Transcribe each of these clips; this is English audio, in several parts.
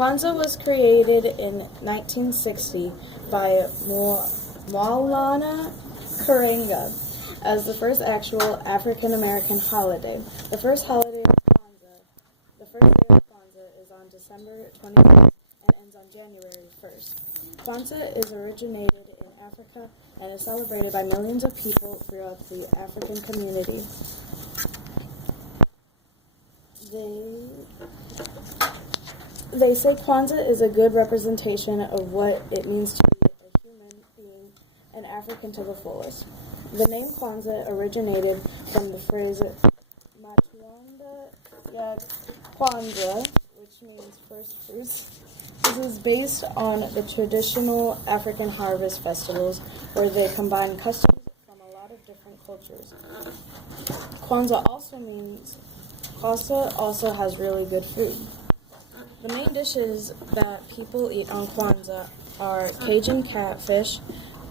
Kwanzaa was created in 1960 by Maulana Karenga as the first actual African-American holiday. The first day of Kwanzaa is on December 25th and ends on January 1st. Kwanzaa is originated in Africa and is celebrated by millions of people throughout the African community. They say Kwanzaa is a good representation of what it means to be a human being, an African to the fullest. The name Kwanzaa originated from the phrase Matunda ya Kwanzaa, which means first fruits. This is based on the traditional African harvest festivals where they combine customs from a lot of different cultures. Kwanzaa also has really good food. The main dishes that people eat on Kwanzaa are Cajun catfish,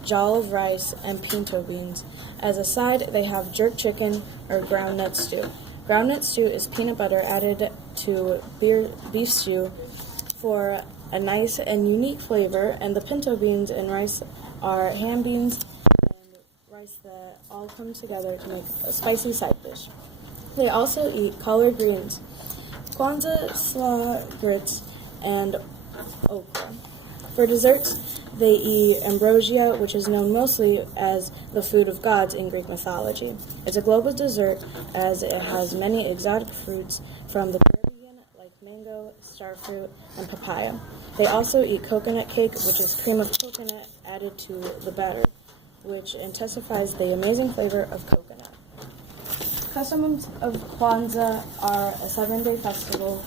jollof rice, and pinto beans. As a side, they have jerk chicken or groundnut stew. Groundnut stew is peanut butter added to beef stew for a nice and unique flavor, and the pinto beans and rice are ham beans and rice that all come together to make a spicy side dish. They also eat collard greens, Kwanzaa slaw grits, and okra. For desserts, they eat ambrosia, which is known mostly as the food of gods in Greek mythology. It's a global dessert as it has many exotic fruits from the Caribbean, like mango, starfruit, and papaya. They also eat coconut cake, which is cream of coconut added to the batter, which intensifies the amazing flavor of coconut. Customs of Kwanzaa are a 7-day festival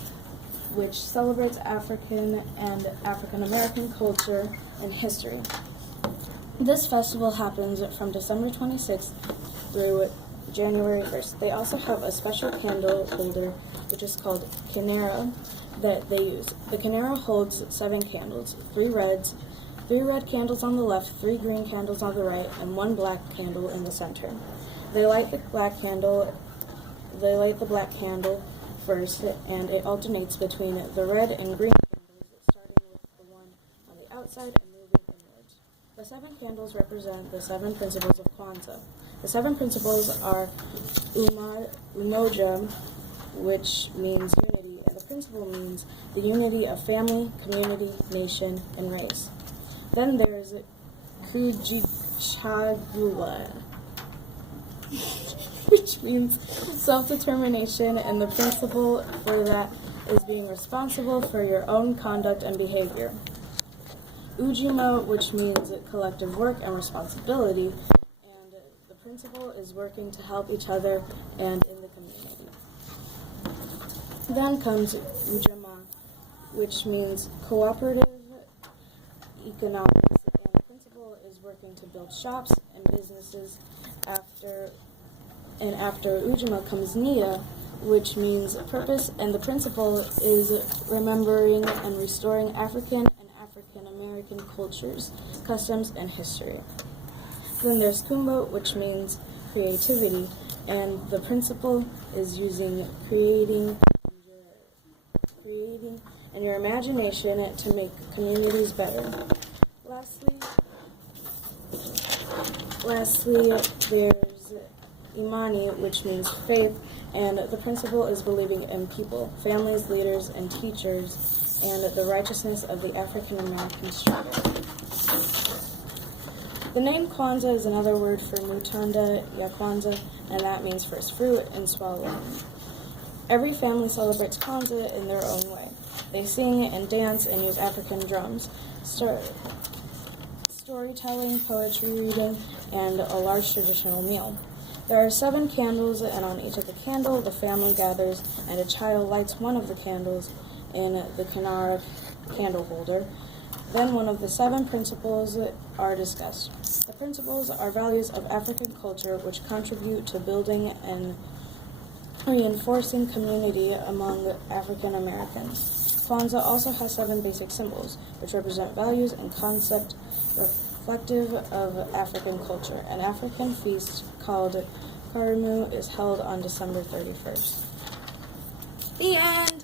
which celebrates African and African-American culture and history. This festival happens from December 26th through January 1st. They also have a special candle holder, which is called Kinara, that they use. The Kinara holds 7 candles, 3 red candles on the left, 3 green candles on the right, and 1 black candle in the center. They light the black candle first, and it alternates between the red and green candles, starting with the one on the outside and moving inwards. The 7 candles represent the 7 principles of Kwanzaa. The 7 principles are Umoja, which means unity, and the principle means the unity of family, community, nation, and race. Then there's Kujichagulia, which means self-determination, and the principle for that is being responsible for your own conduct and behavior. Ujima, which means collective work and responsibility, and the principle is working to help each other and in the community. Then comes Ujama, which means cooperative economics, and the principle is working to build shops and businesses. After Ujima comes Nia, which means purpose, and the principle is remembering and restoring African and African-American cultures, customs, and history. Then there's Kumbo, which means creativity, and the principle is using creating and your imagination to make communities better. Lastly, there's Imani, which means faith, and the principle is believing in people, families, leaders, and teachers, and the righteousness of the African-American struggle. The name Kwanzaa is another word for Mutanda ya Kwanzaa, and that means first fruit in Swahili. Every family celebrates Kwanzaa in their own way. They sing and dance and use African drums, storytelling, poetry reading, and a large traditional meal. There are 7 candles, and on each of the candle, the family gathers, and a child lights one of the candles in the Kinara candle holder. Then one of the 7 principles are discussed. The principles are values of African culture which contribute to building and reinforcing community among African Americans. Kwanzaa also has 7 basic symbols, which represent values and concepts reflective of African culture. An African feast called Karamu is held on December 31st. The end!